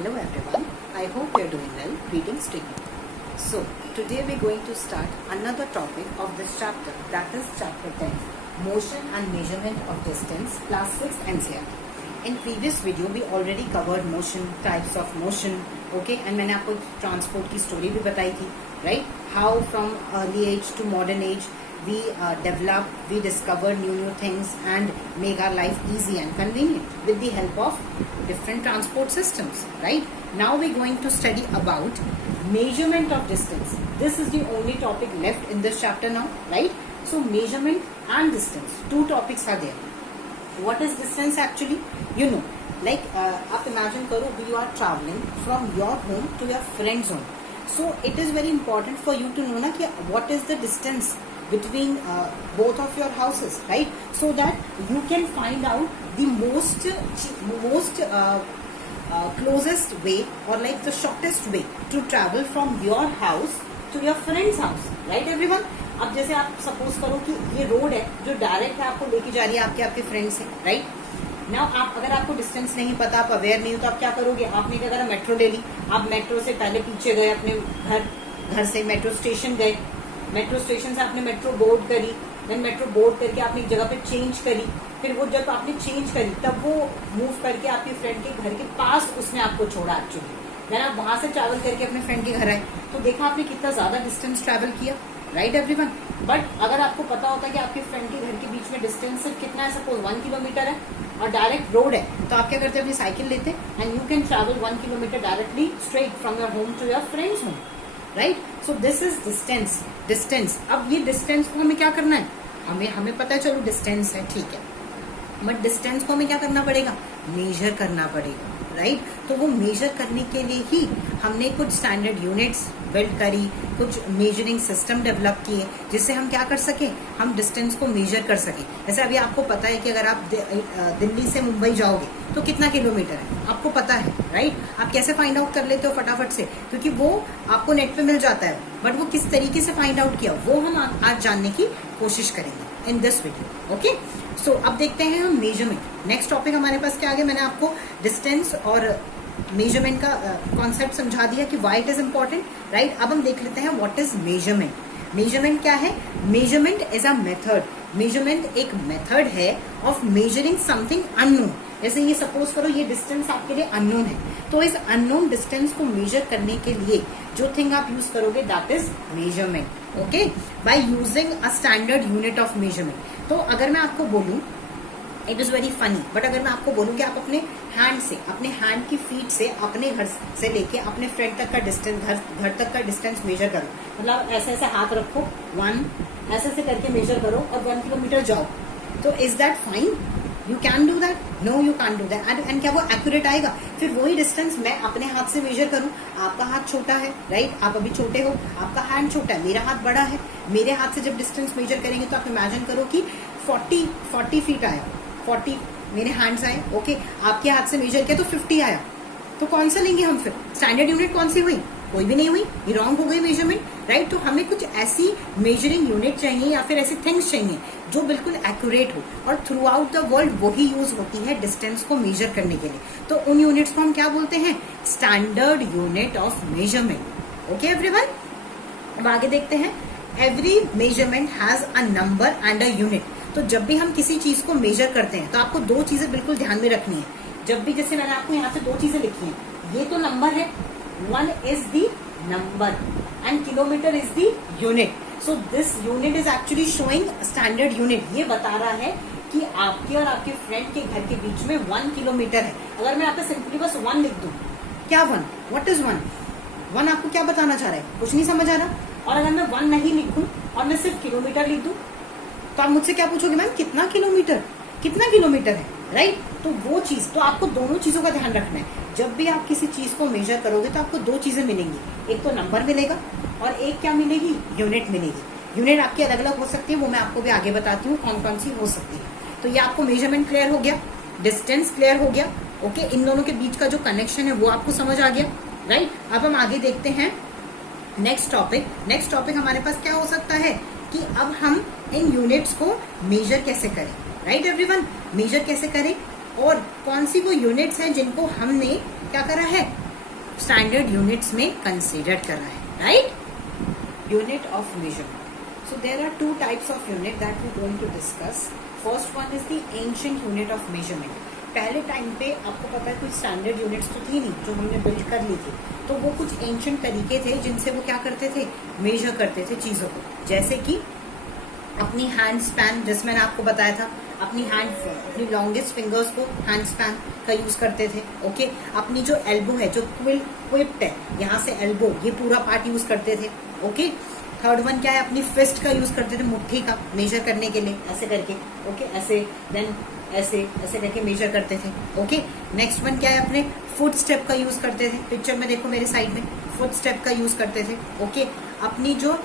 Hello everyone, I hope you are doing well. Greetings to you. So, today we are going to start another topic of this chapter, that is chapter 10, Motion and Measurement of Distance, class 6 NCERT. In previous video we already covered motion, types of motion, okay, and मैंने आपको transport की story भी बताई थी, right? How from early age to modern age we develop, we discover new things and make our life easy and convenient with the help of different transport systems, right? Now we're going to study about measurement of distance. This is the only topic left in this chapter now, right? So measurement and distance, two topics are there. What is distance actually? You know, like आप imagine करो you are traveling from your home to your friend's home. So it is very important for you to know ना कि what is the distance between both of your houses, right? So that you can find out the most closest way or like the shortest way to travel from your house to your friend's house, right everyone? अब जैसे आप suppose करो कि ये road है जो direct है आपको लेके जा रही है आपके फ्रेंड से, राइट? नाउ आप अगर आपको डिस्टेंस नहीं पता, आप अवेयर नहीं हो, तो आप क्या करोगे? आपने क्या करा, मेट्रो ले ली। आप मेट्रो से पहले पीछे गए अपने घर से मेट्रो स्टेशन गए, मेट्रो स्टेशन से आपने मेट्रो बोर्ड करी, देन मेट्रो बोर्ड करके आपने एक जगह पे चेंज करी, फिर वो जब आपने चेंज करी तब वो मूव करके आपके फ्रेंड के घर के पास उसने आपको छोड़ा एक्चुअली। देन आप वहां से ट्रैवल करके अपने फ्रेंड के घर आए, तो देखा आपने कितना ज्यादा डिस्टेंस ट्रैवल किया, राइट एवरीवन? बट अगर आपको पता होता कि आपके फ्रेंड के घर के बीच में डिस्टेंस सिर्फ कितना है, सपोज 1 किलोमीटर है और डायरेक्ट रोड है, तो आप क्या करते हैं? अपनी साइकिल लेते and you can travel 1 kilometre directly straight from your home to your friends home, right? So this is distance. अब ये डिस्टेंस को हमें क्या करना है? हमें पता है, चलो डिस्टेंस है, ठीक है, बट डिस्टेंस को हमें क्या करना पड़ेगा? मेजर करना पड़ेगा, राइट? तो वो मेजर करने के लिए ही हमने कुछ स्टैंडर्ड यूनिट्स बिल्ड करी, कुछ मेजरिंग सिस्टम डेवलप किए, जिससे हम क्या कर सके? हम डिस्टेंस को मेजर कर सके। जैसे अभी आपको पता है कि अगर आप दिल्ली से मुंबई जाओगे तो कितना किलोमीटर है, आपको पता है, राइट? आप कैसे फाइंड आउट कर लेते हो फटाफट से? क्योंकि वो आपको नेट पे मिल जाता है, बट वो किस तरीके से फाइंड आउट किया वो हम आज जानने की कोशिश करेंगे इन दिस वीडियो, ओके? सो अब देखते हैं हम मेजरमेंट। नेक्स्ट टॉपिक हमारे पास क्या आ गया? मैंने आपको डिस्टेंस और मेजरमेंट का कॉन्सेप्ट समझा दिया कि why it is important, right? अब हम देख लेते हैं व्हाट इज मेजरमेंट। मेजरमेंट क्या है? Measurement is a method. Measurement एक मेथड है ऑफ मेजरिंग समथिंग अननोन। जैसे ये सपोज करो ये डिस्टेंस आपके लिए अननोन है, तो इस अननोन डिस्टेंस को मेजर करने के लिए जो थिंग आप यूज करोगे that is measurement, okay? By using a standard unit of measurement. तो अगर मैं आपको बोलूं, it is very funny, but अगर मैं आपको बोलूं कि आप अपने हैंड से, अपने हैंड की फीट से अपने घर से लेके अपने फ्रेंड तक का डिस्टेंस, घर तक का डिस्टेंस मेजर करो, मतलब ऐसे ऐसे हाथ रखो, 1 ऐसे ऐसे करके मेजर करो और 1 किलोमीटर जाओ, तो is that fine? You can do that? No, you can do that. And क्या वो एक्यूरेट आएगा? फिर वही डिस्टेंस मैं अपने हाथ से मेजर करूं, आपका हाथ छोटा है, राइट? आप अभी छोटे हो, आपका हैंड छोटा है, मेरा हाथ बड़ा है, मेरे हाथ से जब डिस्टेंस मेजर करेंगे तो आप इमेजिन करो कि 40 फीट आया, 40 मेरे हैंड्स आए, ओके? आपके हाथ से मेजर किया तो 50 आया, तो कौन सा लेंगे हम फिर? स्टैंडर्ड यूनिट कौन सी हुई? कोई भी नहीं हुई, ये रॉन्ग हो गई मेजरमेंट, राइट? तो हमें कुछ ऐसी मेजरिंग यूनिट चाहिए या फिर ऐसी थिंग्स चाहिए जो बिल्कुल एक्यूरेट हो, और थ्रू आउट द वर्ल्ड वही यूज होती है डिस्टेंस को मेजर करने के लिए। तो उन यूनिट्स को हम क्या बोलते हैं? Standard unit of measurement, okay everyone? अब आगे देखते हैं। Every measurement has a number and a unit. तो जब भी हम किसी चीज को मेजर करते हैं तो आपको 2 चीजें बिल्कुल ध्यान में रखनी है। जब भी, जैसे मैंने आपको यहाँ से 2 चीजें लिखी हैं, ये तो नंबर है, 1 is the number and kilometre is the unit. So this unit is actually showing standard unit. ये बता रहा है कि आपके और आपके फ्रेंड के घर के बीच में 1 किलोमीटर है। अगर मैं आपको सिंपली बस 1 लिख दूं, क्या 1? व्हाट इज 1 आपको क्या बताना चाह रहा है? कुछ नहीं समझ आ रहा। और अगर मैं 1 नहीं लिखूं और मैं सिर्फ किलोमीटर लिख दूं, तो आप मुझसे क्या पूछोगे? मैम कितना किलोमीटर है, राइट? तो वो चीज, तो आपको दोनों चीजों का ध्यान रखना है। जब भी आप किसी चीज को मेजर करोगे तो आपको 2 चीजें मिलेंगी, एक तो नंबर मिलेगा और एक क्या मिलेगी? यूनिट मिलेगी। यूनिट आपकी अलग अलग हो सकती है, वो मैं आपको भी आगे बताती हूँ कौन कौन सी हो सकती है। तो ये आपको मेजरमेंट क्लियर हो गया, डिस्टेंस क्लियर हो गया, ओके? इन दोनों के बीच का जो कनेक्शन है वो आपको समझ आ गया, राइट? अब हम आगे देखते हैं नेक्स्ट टॉपिक हमारे पास क्या हो सकता है कि अब हम इन यूनिट्स को मेजर कैसे करें, राइट एवरीवन? मेजर कैसे करें और कौन सी वो यूनिट्स हैं जिनको हमने क्या करा है? स्टैंडर्ड यूनिट्स में कंसिडर करा है, right? Unit of measurement. So there are two types of unit that we're going to discuss. First one is the ancient unit of measurement. पहले टाइम पे आपको पता है कोई स्टैंडर्ड यूनिट्स तो थी नहीं जो हमने बिल्ड कर ली थी, तो वो कुछ एंशिएंट तरीके थे जिनसे वो क्या करते थे, मेजर करते थे चीजों को. जैसे कि अपनी हैंड स्पैन, जैसे मैंने आपको बताया था, अपनी लॉन्गेस्ट फिंगर्स को हैंड स्पैन का यूज करते थे. ओके, अपनी जो एल्बो है, जो क्विप्ड है, यहाँ से एल्बो, ये पूरा पार्ट यूज करते थे. ओके, थर्ड वन क्या है, अपनी फिस्ट का यूज करते थे, मुट्ठी का मेजर करने के लिए, ऐसे करके. ओके, ऐसे, देन ऐसे ऐसे करके मेजर करते थे. ओके, नेक्स्ट वन क्या है, अपने फुट स्टेप का यूज करते थे. पिक्चर में देखो मेरे साइड में, फुट स्टेप का यूज करते थे. ओके, अपनी जो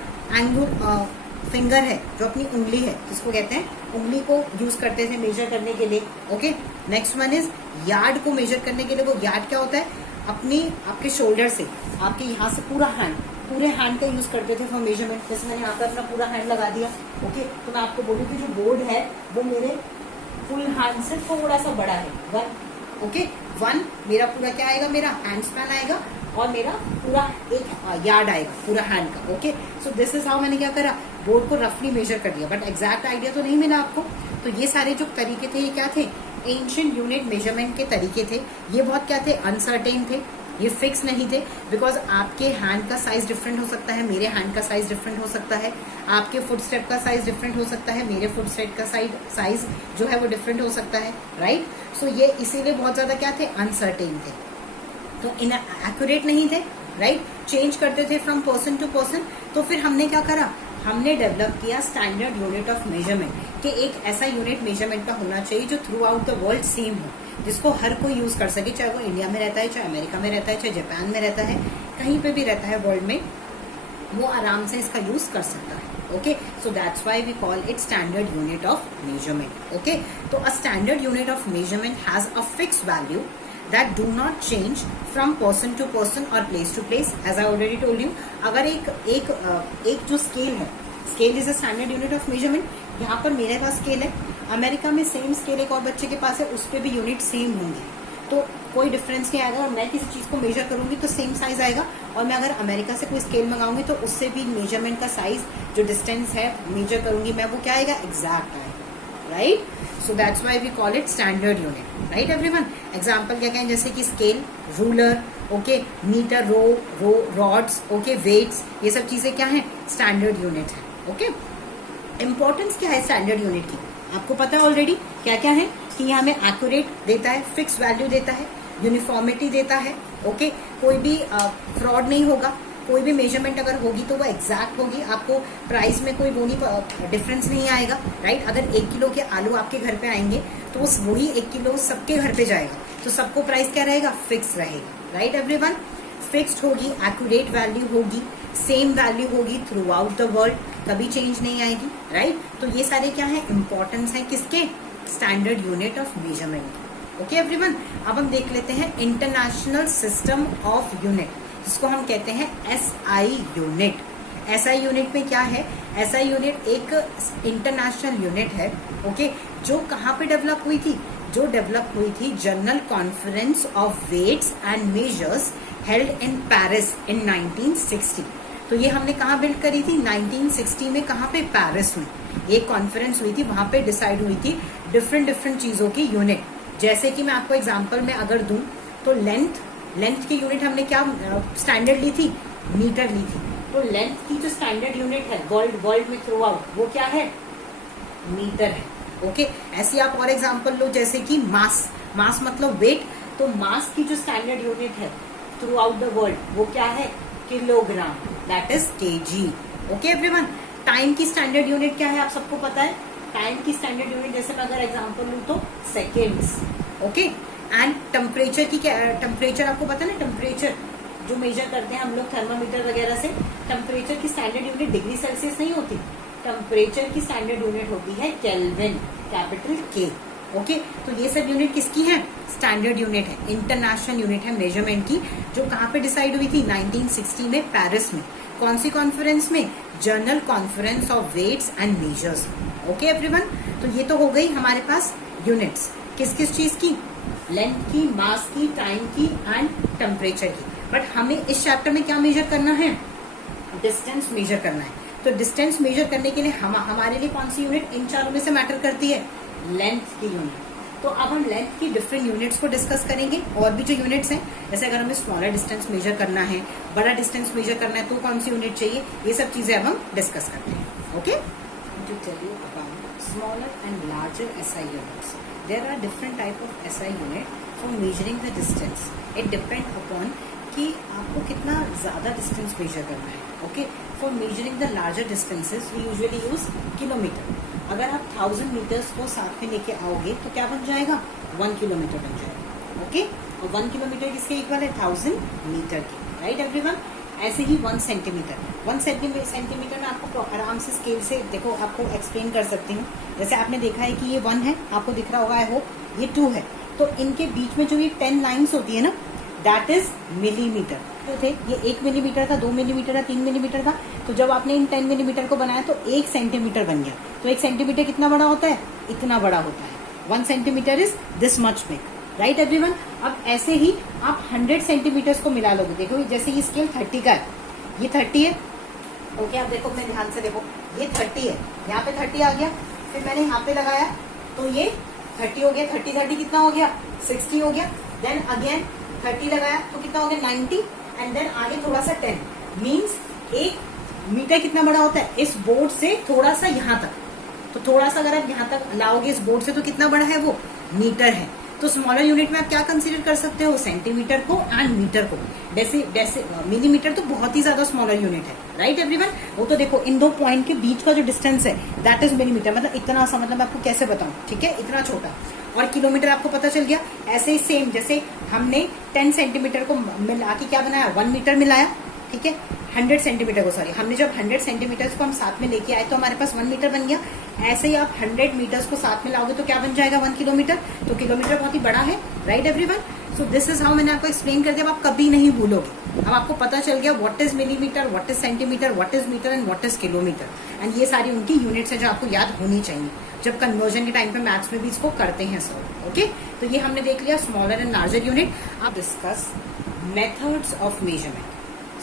फिंगर है, जो अपनी उंगली है, जिसको कहते हैं, उंगली को यूज करते थे मेजर करने के लिए. Okay, next one is yard को मेजर करने के लिए. वो यार्ड क्या होता है, आपके शोल्डर से, आपके यहाँ से पूरे हैंड का यूज करते थे फॉर मेजरमेंट. जैसे मैंने यहाँ पे अपना पूरा हैंड लगा दिया. ओके, तो मैं आपको बोलूँ कि जो बोर्ड है वो मेरे फुल हैंड से थोड़ा सा बड़ा है. 1. ओके, 1 मेरा पूरा क्या आएगा, मेरा हैंड स्पैन आएगा, और मेरा पूरा एक यार्ड आएगा पूरा हैंड का. Okay, so this is how मैंने क्या करा, बोर्ड को रफली मेजर कर दिया. बट एग्जैक्ट आइडिया तो नहीं मिला आपको. तो ये सारे जो तरीके थे, ये क्या थे, एंशिएंट यूनिट मेजरमेंट के तरीके थे. ये बहुत क्या थे, अनसर्टेन थे, ये फिक्स नहीं थे. बिकॉज आपके हैंड का साइज डिफरेंट हो सकता है, मेरे हैंड का साइज डिफरेंट हो सकता है, आपके फुट स्टेप का साइज डिफरेंट हो सकता है, मेरे फुट स्टेप का साइज जो है वो डिफरेंट हो सकता है, राइट? सो ये इसीलिए बहुत ज्यादा क्या थे, अनसर्टेन थे, तो इन एक्यूरेट नहीं थे, राइट? चेंज करते थे फ्रॉम पर्सन टू पर्सन. तो फिर हमने क्या करा, हमने डेवलप किया स्टैंडर्ड यूनिट ऑफ मेजरमेंट, कि एक ऐसा यूनिट मेजरमेंट का होना चाहिए जो through out the world same हो, जिसको हर कोई यूज कर सके, चाहे वो इंडिया में रहता है, चाहे अमेरिका में रहता है, चाहे जापान में रहता है, कहीं पे भी रहता है वर्ल्ड में, वो आराम से इसका यूज कर सकता है. Okay, so that's why we call it standard unit of measurement. Okay, तो a standard unit of measurement has a fix value that do not change from person to person or place to place. As I already told you, अगर एक जो scale है, scale is a standard unit of measurement. यहाँ पर मेरे पास scale है, America में same scale एक और बच्चे के पास है, उस पर भी यूनिट सेम होंगे, तो कोई डिफरेंस नहीं आएगा. और मैं किसी चीज को मेजर करूंगी तो सेम साइज आएगा, और मैं अगर अमेरिका से कोई स्केल मंगाऊंगी तो उससे भी मेजरमेंट का साइज, जो डिस्टेंस है मेजर करूंगी मैं, वो क्या आएगा, एग्जैक्ट आएगा, right? So that's why we call it standard unit, right everyone? Example क्या कहें, जैसे कि scale, ruler, okay, metre, rods, okay, weights, ये सब चीजें क्या है, स्टैंडर्ड यूनिट है. ओके, इंपॉर्टेंस क्या है स्टैंडर्ड यूनिट की, आपको पता है ऑलरेडी. क्या क्या है कि ये हमें एक्यूरेट देता है, फिक्स वैल्यू देता है, यूनिफॉर्मिटी देता है. ओके, कोई भी फ्रॉड नहीं होगा, कोई भी मेजरमेंट अगर होगी तो वो एग्जैक्ट होगी, आपको प्राइस में कोई वो नहीं, डिफरेंस नहीं आएगा, राइट? अगर 1 किलो के आलू आपके घर पे आएंगे तो वही 1 किलो सबके घर पे जाएगा, तो सबको प्राइस क्या रहेगा, फिक्स रहेगा, राइट एवरीवन? फिक्स्ड होगी, एक्यूरेट वैल्यू होगी, सेम वैल्यू होगी थ्रू आउट द वर्ल्ड, कभी चेंज नहीं आएगी, राइट? तो ये सारे क्या है, इंपॉर्टेंस है किसके, standard unit of measurement. Okay everyone, अब हम देख लेते हैं इंटरनेशनल सिस्टम ऑफ यूनिट, जिसको हम कहते हैं SI यूनिट. SI यूनिट में क्या है, SI यूनिट एक इंटरनेशनल यूनिट है. ओके, जो कहाँ पे डेवलप हुई थी, जो डेवलप हुई थी general conference of weights and measures held in Paris in 1960. तो ये हमने कहाँ बिल्ड करी थी, 1960 में. कहाँ पे, पेरिस में. ये कॉन्फ्रेंस हुई थी, वहां पे डिसाइड हुई थी डिफरेंट चीजों की यूनिट. जैसे कि मैं आपको एग्जांपल में अगर दूं तो लेंथ की यूनिट हमने क्या स्टैंडर्ड ली थी, मीटर ली थी. तो लेंथ की जो स्टैंडर्ड यूनिट है वर्ल्ड में थ्रू आउट, वो क्या है, मीटर है. ओके, ऐसी आप और एग्जांपल लो, जैसे कि मास मतलब वेट. तो मास की जो स्टैंडर्ड यूनिट है थ्रू आउट द वर्ल्ड, वो क्या है, kilogram, that is KG. Okay everyone, time की स्टैंडर्ड यूनिट क्या है, आप सबको पता है. टाइम की स्टैंडर्ड यूनिट, जैसे मैं अगर एग्जांपल लूं तो सेकेंड्स. ओके, एंड टेम्परेचर की क्या, टेम्परेचर आपको पता है ना, टेम्परेचर जो मेजर करते हैं हम लोग थर्मामीटर वगैरह से, टेम्परेचर की स्टैंडर्ड यूनिट डिग्री सेल्सियस नहीं होती, टेम्परेचर की स्टैंडर्ड यूनिट होती है केल्विन, कैपिटल के. ओके, तो ये सब यूनिट किसकी है, स्टैंडर्ड यूनिट है, इंटरनेशनल यूनिट है मेजरमेंट की, जो कहाँ पे डिसाइड हुई थी, 1960 में पेरिस में. कौन सी कॉन्फ्रेंस में, general conference of weights and measures. Okay everyone, तो ये तो हो गई हमारे पास यूनिट्स, किस किस चीज की, लेंथ की, मास की, टाइम की एंड टेम्परेचर की. बट हमें इस चैप्टर में क्या मेजर करना है, डिस्टेंस मेजर करना है। तो डिस्टेंस मेजर करने के लिए हमारे लिए कौन सी यूनिट इन चारों में से मैटर करती है, लेंथ की यूनिट। तो अब हम लेंथ की डिफरेंट यूनिट्स को डिस्कस करेंगे। और भी जो यूनिट्स हैं, जैसे अगर हमें स्मॉलर डिस्टेंस मेजर करना है, बड़ा डिस्टेंस मेजर करना है, तो कौन सी यूनिट चाहिए, ये सब चीजें अब हम डिस्कस करते हैं। Okay, to tell you about smaller and larger SI units. There are different type of SI unit for measuring the distance. It depend upon कि आपको कितना ज़्यादा डिस्टेंस मेजर करना है। Okay, for measuring the larger distances we usually use kilometre. अगर आप 1000 metres को साथ में लेके आओगे तो क्या बन जाएगा, 1 किलोमीटर बन जाएगा। ओके, और 1 किलोमीटर किसके इक्वल है, 1000 मीटर की, राइट एवरीवन। ऐसे ही 1 सेंटीमीटर, 1 सेंटीमीटर में आपको आराम से स्केल से देखो, आपको एक्सप्लेन कर सकती हूँ। जैसे आपने देखा है कि ये 1 है, आपको दिख रहा होगा, आई होप ये 2 है, तो इनके बीच में जो ये 10 लाइन्स होती है ना, दैट इज मिलीमीटर। जो थे ये 1 मिलीमीटर था, 2 मिलीमीटर था, 3 मिलीमीटर था, तो जब आपने इन 10 मिलीमीटर को बनाया तो 1 सेंटीमीटर बन गया। तो 1 सेंटीमीटर कितना बड़ा होता है, इतना बड़ा होता है। 1 centimetre is this much big, right everyone. अब ऐसे ही आप 100 सेंटीमीटर्स को मिला लोगे। देखो जैसे ये स्केल 30 का है, ये 30 है। ओके, अब देखो, मैं ध्यान से देखो, ये 30 है, यहाँ पे 30 आ गया, फिर मैंने यहाँ पे लगाया तो ये 30 हो गया, 30 कितना हो गया, 60 हो गया। देन अगेन 30 लगाया तो कितना हो गया, 90, एंड देन आगे थोड़ा सा 10, मीन्स 1 मीटर कितना बड़ा होता है, इस बोर्ड से थोड़ा सा यहाँ तक। तो थोड़ा सा अगर आप यहाँ तक लाओगे इस बोर्ड से तो कितना बड़ा है वो, मीटर है। तो स्मॉलर यूनिट में आप क्या कंसीडर कर सकते हो, सेंटीमीटर को एंड मीटर को। मिलीमीटर तो बहुत ही ज्यादा स्मॉलर यूनिट है, राइट एवरीवन। वो तो देखो इन दो पॉइंट के बीच का जो डिस्टेंस है दैट इज मिलीमीटर, मतलब इतना सा, मतलब आपको कैसे बताऊं, ठीक है, इतना छोटा। और किलोमीटर आपको पता चल गया। ऐसे ही सेम, जैसे हमने 10 सेंटीमीटर को मिला के क्या बनाया, 1 मीटर मिलाया, ठीक है। 100 सेंटीमीटर को, सॉरी, हमने जब 100 सेंटीमीटर को हम साथ में लेके आए तो हमारे पास 1 मीटर बन गया। ऐसे ही आप 100 मीटर्स को साथ में लाओगे तो क्या बन जाएगा, 1 किलोमीटर। तो किलोमीटर बहुत ही बड़ा है, right everyone. So this is how, मैंने आपको एक्सप्लेन कर दिया, अब आप कभी नहीं भूलोगे। अब आपको पता चल गया what is millimetre, what is centimetre, what is metre and what is kilometre. And ये सारी उनकी यूनिट्स है जो आपको याद होनी चाहिए जब कन्वर्जन के टाइम पे मैथ्स में भी इसको करते हैं सर। ओके, तो ये हमने देख लिया स्मॉलर एंड लार्जर यूनिट। अब discuss methods of measurement.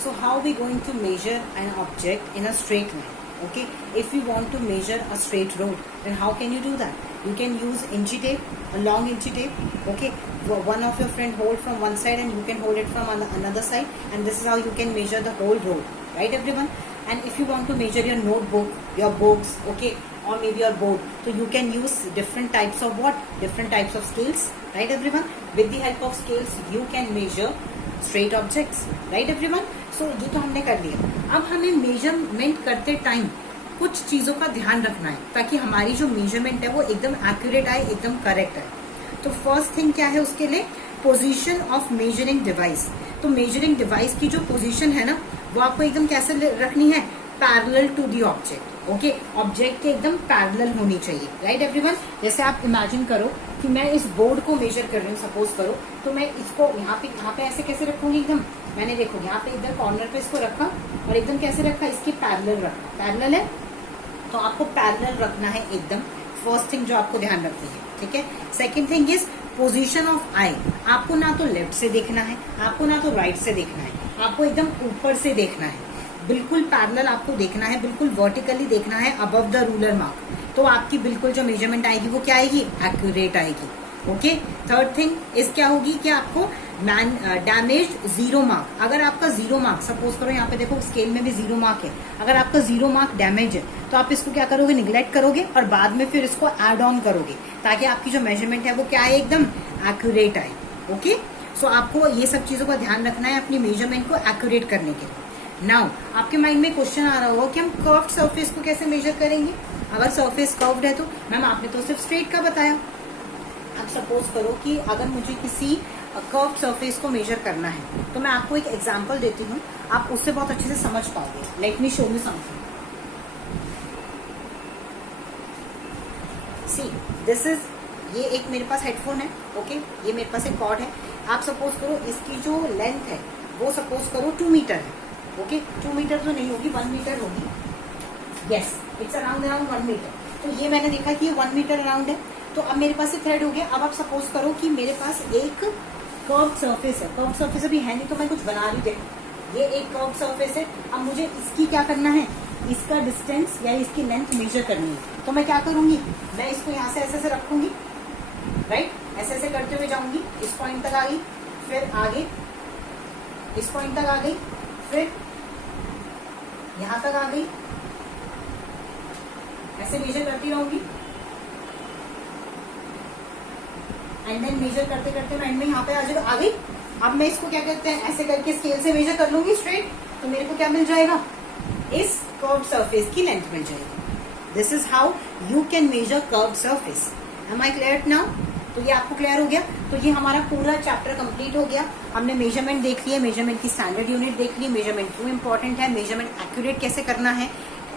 So how we going to measure an object in a straight line? Okay, if we want to measure a straight road, then how can you do that? You can use inchi tape, a long inchi tape. Okay, one of your friend hold from one side and you can hold it from another side, and this is how you can measure the whole road, right everyone? And if you want to measure your notebook, your books, okay, or maybe your board, so you can use different types of what? Different types of scales, right everyone? With the help of scales, you can measure straight objects, right everyone? सो ये तो हमने कर लिया। अब हमें measurement करते time कुछ चीजों का ध्यान रखना है ताकि हमारी जो मेजरमेंट है वो एकदम एक्यूरेट आए, एकदम करेक्ट आए। तो फर्स्ट थिंग क्या है उसके लिए, पोजीशन ऑफ मेजरिंग डिवाइस। तो मेजरिंग डिवाइस की जो पोजीशन है ना वो आपको एकदम कैसे रखनी है, parallel to the object. Okay, object के एकदम पैरेलल होनी चाहिए, राइट एवरीवन। जैसे आप इमेजिन करो कि मैं इस बोर्ड को मेजर कर रही हूँ, सपोज करो, तो मैं इसको यहाँ पे ऐसे कैसे रखूंगी, एकदम मैंने देखो यहाँ पे इधर कॉर्नर पे इसको रखा और एकदम कैसे रखा, इसके पैरेलल रखा, पैरेलल है तो आपको पैरेलल रखना है एकदम। फर्स्ट थिंग जो आपको ध्यान रखनी है, ठीक है। Second thing is position of I. आपको ना तो लेफ्ट से देखना है, आपको ना तो राइट से देखना है, आपको एकदम ऊपर से देखना है, बिल्कुल पैरेलल आपको देखना है, बिल्कुल वर्टिकली देखना है, अबव द रूलर मार्क। तो आपकी बिल्कुल जो मेजरमेंट आएगी वो क्या आएगी, एक्यूरेट आएगी। ओके, थर्ड थिंग इस क्या होगी कि आपको डैमेज 0 मार्क। अगर आपका 0 मार्क, सपोज करो यहाँ पे देखो स्केल में भी 0 मार्क है, अगर आपका 0 मार्क डैमेज है तो आप इसको क्या करोगे, निगलेक्ट करोगे और बाद में फिर इसको एड ऑन करोगे ताकि आपकी जो मेजरमेंट है वो क्या है, एकदम एक्यूरेट आए। ओके, सो आपको ये सब चीजों का ध्यान रखना है अपनी मेजरमेंट को एक्यूरेट करने के लिए। नाउ आपके माइंड में क्वेश्चन आ रहा होगा कि हम कर्व्ड सरफेस को कैसे मेजर करेंगे। अगर सरफेस कर्व्ड है तो मैम आपने तो सिर्फ स्ट्रेट का बताया। अब सपोज करो कि अगर मुझे किसी कर्व्ड सरफेस को मेजर करना है तो मैं आपको एक एग्जांपल देती हूँ, आप उससे बहुत अच्छे से समझ पाओगे। Let me show you something. See this is, ये एक मेरे पास हेडफोन है, ओके, ये मेरे पास एक कॉर्ड है। आप सपोज करो इसकी जो लेंथ है वो सपोज करो 2 मीटर है। ओके, 2 मीटर तो नहीं होगी, 1 मीटर होगी। Yes, it's around 1 metre. तो ये मैंने देखा कि ये 1 मीटर अराउंड है। तो अब मेरे पास ये थ्रेड हो गया। अब आप सपोज करो कि मेरे पास एक कर्व सरफेस है, कर्व सरफेस अभी है नहीं तो मैं कुछ बना रही, देखो ये एक कर्व सरफेस है। अब मुझे इसकी क्या करना है, इसका डिस्टेंस या इसकी लेंथ मेजर करनी है। तो मैं क्या करूंगी, मैं इसको यहाँ से ऐसे से रखूंगी, राइट, ऐसे ऐसे करते हुए जाऊंगी, इस पॉइंट तक आ गई, फिर आगे इस पॉइंट तक आ गई, फिर यहां तक आ गई, ऐसे मेजर करती रहूंगी, एंड देन मेजर करते करते मैं एंड में यहाँ पे आ गई। अब मैं इसको क्या कहते हैं, ऐसे करके स्केल से मेजर कर लूंगी स्ट्रेट, तो मेरे को क्या मिल जाएगा, इस कर्व सरफेस की लेंथ मिल जाएगी। This is how you can measure curve surface. Am I clear now? तो ये आपको क्लियर हो गया। तो ये हमारा पूरा चैप्टर कंप्लीट हो गया। हमने मेजरमेंट देख लिया, मेजरमेंट की स्टैंडर्ड यूनिट देख ली, मेजरमेंट क्यों इंपॉर्टेंट है, मेजरमेंट एक्यूरेट कैसे करना है,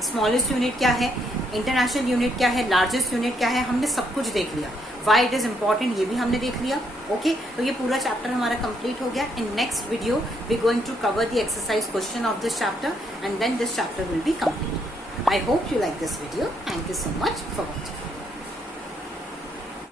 स्मॉलेस्ट यूनिट क्या है, इंटरनेशनल यूनिट क्या है, लार्जेस्ट यूनिट क्या है, हमने सब कुछ देख लिया। वाई इट इज इम्पॉर्टेंट ये भी हमने देख लिया। ओके, तो ये पूरा चैप्टर हमारा कंप्लीट हो गया। In next video we going to cover the exercise question of this chapter and then this chapter will be complete. I hope you like this video. Thank you so much for watching.